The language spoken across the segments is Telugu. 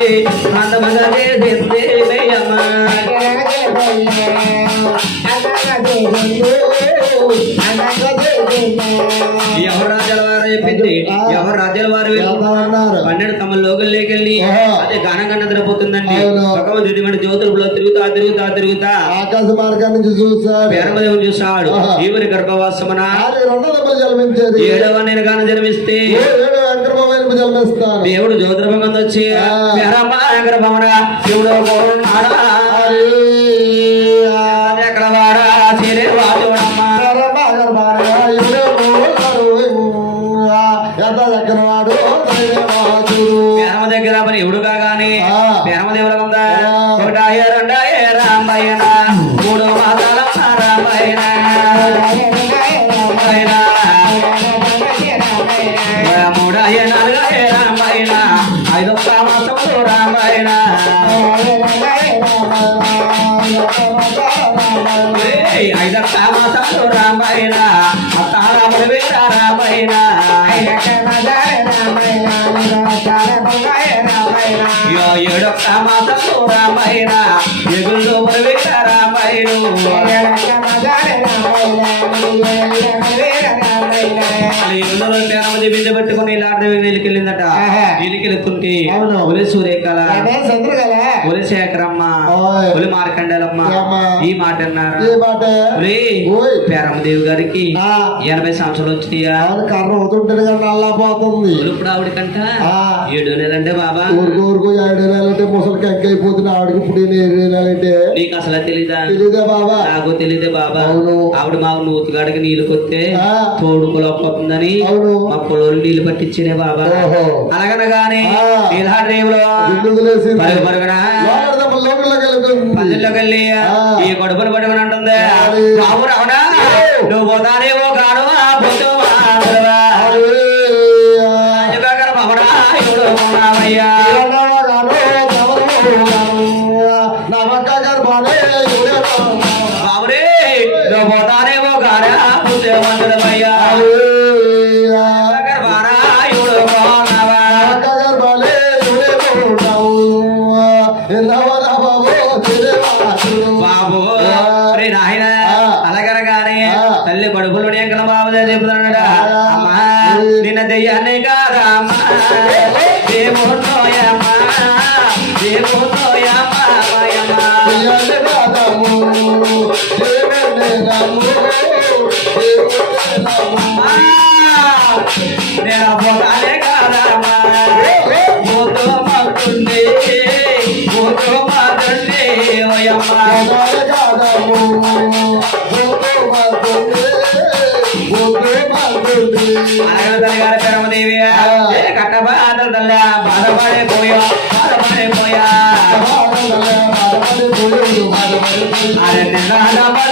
అందముగా చేసింది మేయమ్మ ఎవరు రాజ్యాల వారు? చెప్పింది ఎవరు రాజ్యాల వారు? పన్నెండు తమ. అదే గానంగా దిడిమండి జ్యోతులలో తిరుగుతా తిరుగుతా తిరుగుతా. ఆకాశ మార్గం నుంచి పేరమదేవుని చూశాడు. ఆహా. ఈవరి గర్భవాసమున జన్మించేది. ఏడవ నేను గాన జన్మిస్తే జన్మిస్తాను? దేవుడు జ్యోతిర్భంగం వచ్చి గర్భమున దేవుడు రామాయణ ఐదో మాసములు రామాయణ. ఏయ్, ఐదో రామాయణ. అత్తారాముడు వీర రామాయణ. అయ్యో ఏడో రామాయణ. ఎగుళ్ళు రామాయణ. పెట్టుకుని లాటరీ వెళ్ళికెళ్ళిందట. వెళ్ళికెళ్తుంటే అవును. ఒలి సూర్యకళ చంద్ర కదా ఒలి శేఖరమ్మ. ఒలి మార్కండేలమ్మ? ఈ మాట అన్నారు. పేరమ్మదేవి గారికి. ఎనభై సంవత్సరాలు వచ్చినాయా కర్ర పోతుంది ఇప్పుడు ఆవిడకంట. ఏడు నెలంటే బాబా ఊరుకు ఊరుకు ఏడు నెలంటే ముసలి కంకి అయిపోతుంది ఆవిడకి ఇప్పుడు ఏడు నెలంటే నీకు అసలు తెలీదా తెలీదా బాబా నాకు తెలియదే బాబా అవును. ఆవిడ మా నూతుగాడికి నీళ్ళు కొత్తే. తోడుకులొక్కుందని అవును మా పొలం నీళ్ళు పట్టించినే బాబా. అనగనగానే ఆ. ఈ అది. బాబు రావడా? నువ్వు పోతానేవో కాను ఆ పొద్దు చెబుతున్నాడు అమ్మా. నిన్న దెయ్యాన్ని కాదమ్మా దేవుడోయమ్మా దేవుడోయమ్మా నేను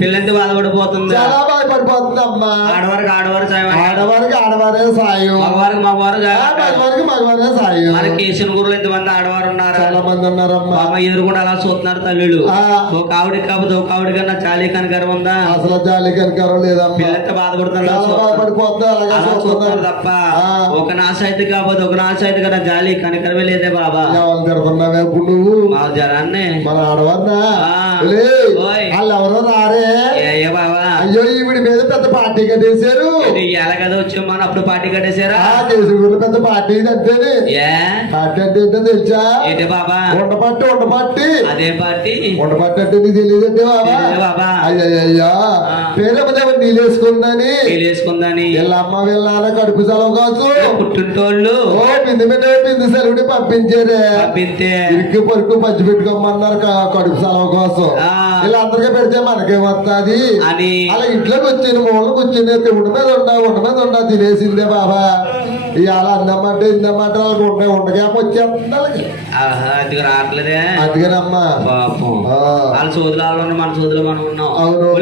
పిల్లంత బాధపడిపోతుంది. చాలా భయపడిపోతుంది అమ్మా. ఆడవారికి ఆడవారు సాయం ఆడవారికి ఆడవారే సాయం. మగవారికి మగవారు మగవారికి మగవారే సాయం. మన కేసిన గురులు ఎంతమంది ఆడవారు ఉన్నారు? చాలా మంది ఉన్నారమ్మా. బాబా ఎదురుకుండా అలా చూస్తున్నారు తల్లులు. ఒక ఆవిడ కాకపోతే ఒక ఆవిడ కన్నా చాలీ కనకరం ఉందా? అసలు జాలి కనకారం లేదమ్మా. పిల్లంత బాధపడుతున్నారు. బాధపడిపోతుంది తప్ప. ఒక నాశ అయితే కాకపోతే ఒక నాశ అయితే కదా జాలి కనకరమే లేదే బాబా. ఎవరు ఇప్పుడు నువ్వు. మా జనాన్ని. మన ఆడవారినా? ఆ. లే, ఓయ్. వాళ్ళు ఎవరో పార్టీ కట్టేశారు. ఇది ఎలా కదా వచ్చాం మనం అప్పుడు పార్టీ కట్టేశారా? ఆ కేసుగురు పెద్ద పార్టీ అంటేనే ఏ? పార్టీ అంటే ఏంటో తెలుసా? ఏంటి బాబా? ఉండపట్టి ఉండపట్టి అదే పార్టీ. ఉండపట్టి అంటే నీకు బాబా? తెలీదు బాబా. అయ్యయ్యా ఆ. పేరమ్మదేవ నీళ్ళేసుకుందని వేసుకుందని. వీళ్ళ అమ్మ వీళ్ళ నాన్న కడుపు సెలవు కావచ్చు. పుట్టింటోళ్ళు. ఓ బిందు మీద బిందు సెలవుని పంపించారే. పంపితే ఇరుక్కు పరుకు పంచి పెట్టుకోమన్నారు కడుపు సెలవు కోసం. ఆ. వీళ్ళందరికీ పెడితే మనకేమొస్తుంది అని. అలా ఇంట్లోకి వచ్చిన మూల కూర్చుని ఉండి మీద ఉండ ఉండ మీద ఉండ తినేసిందే బాబా. ఇవాళ అందమ్మంటే ఇందమ్మంటే వాళ్ళకి ఉండే ఉండగా వచ్చేస్తుంది వాళ్ళకి ఆహా, అది రావట్లేదే. అందుకేనమ్మా. పాపం. వాళ్ళ ఉన్నారు, మన సోదులు మనం ఉన్నాం. అవును.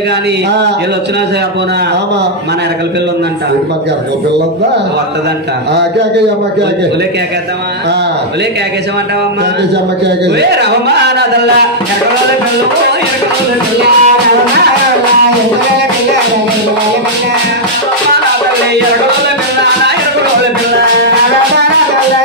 గాని ఆ. వీళ్ళు వచ్చినా సరే పోనా? ఆమా. మన ఎరకల పిల్ల ఉందంట. ఎరకల పిల్ల ఉందా? వస్తదంట. ఆ, కేకే. ఒలే కేకేద్దామా. ఒలే కేకేసామంటావమ్మా? కేకేసి. అమ్మ కేకే ఒలే రవమా నాదల్లా ఎరకల పిల్ల ఎరకల పిల్ల రమణాలా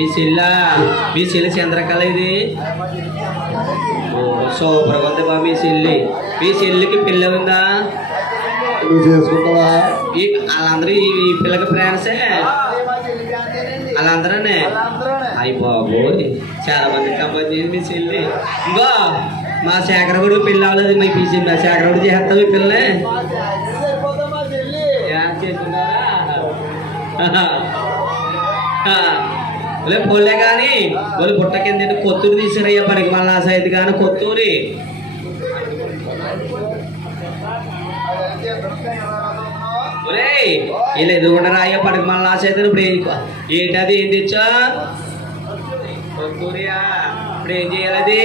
మీ చెల్ల మీ చెల్లి చంద్రకళ ఇది ఓ సూపర్ ఉంది బా మీ చెల్లి మీ చెల్లికి పిల్ల ఉందా నువ్వు చేసుకుంటావా ఈ వాళ్ళందరూ ఈ పిల్లకి ఫ్రెండ్సే వాళ్ళందరూనే అయ్యి బాబోయ్ చాలా మంది కంపెనీ మీ చెల్లి ఇంకో మా శేఖరగుడు పిల్ల అవ్వలేదు మీ పీసీ మా శేఖరగుడు చేస్తావు ఈ పిల్లనే చేస్తున్నారా? లే పోలే కానీ ఒలి పుట్ట కింద కొత్తూరు తీసిరయ్యా పనికి మళ్ళా సైతు కానీ కొత్తూరి. ఇలా ఎదుగుండా రాయ్యా పనికి మళ్ళా సైతు ఇప్పుడు ఏం ఏంటది ఏం తెచ్చా? కొత్తూరియా? ఇప్పుడు ఏం చేయాలి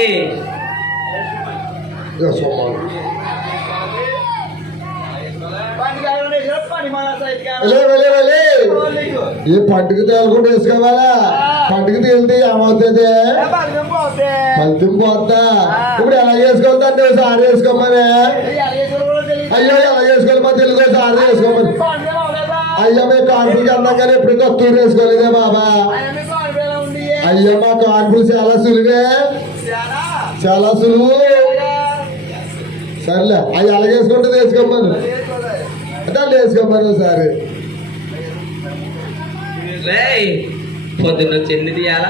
ఏ పండుగ తేలకుండా వేసుకోవాలా? పండుగ తేలితే ఏమవుతుంది ఫలితం పోతా? ఇప్పుడు ఎలా చేసుకోవద్దంటే సారి వేసుకోమని అయ్యో ఎలా చేసుకోవాలి మా తెలుగు సారి వేసుకోమని అయ్యా మేము కాన్పులకి అన్నాం కానీ ఇప్పుడు కొత్తూరు వేసుకోలేదే బాబా. అయ్యా మా కాన్పులు చాలా సులువే. చాలా? సులువు. సర్లే అవి అలాగేసుకుంటే వేసుకోమను. అంటే వాళ్ళు వేసుకోమను సరే పొద్దున్న చెన్ని తీయాలా?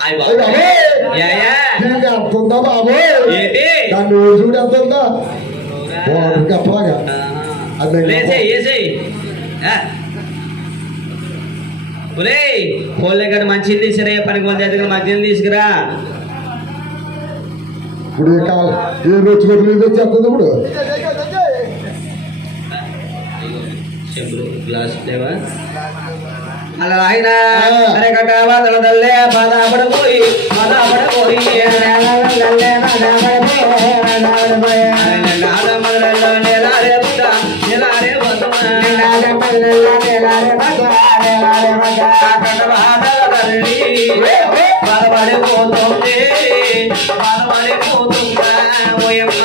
అయ్య బాబు యా యా. దీనికి ఎంత ఉందా? బాబు ఏంటి దాని చూడు ఒరే పోలే కానీ మంచిది తీసుకురా పనికి మంది దగ్గర మంచిది తీసుకురా. ఇప్పుడు ఏ రోజు వచ్చేస్తుంది ఇప్పుడు? చెంబులు గ్లాస్ లేవా? అలా ఆయన బాధల తల్లే బాధ పడిపోయి బాధ పడిపోయి మొదలలో నెలారే బుద్ధ నెలారే బతుమ బాధపడిపోతుంది బాధపడిపోతుందా ఓయమ్మ.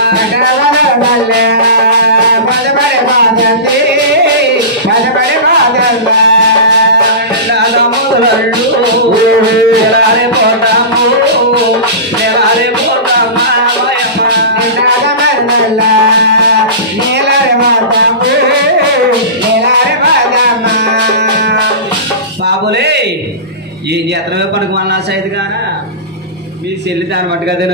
ሀገረ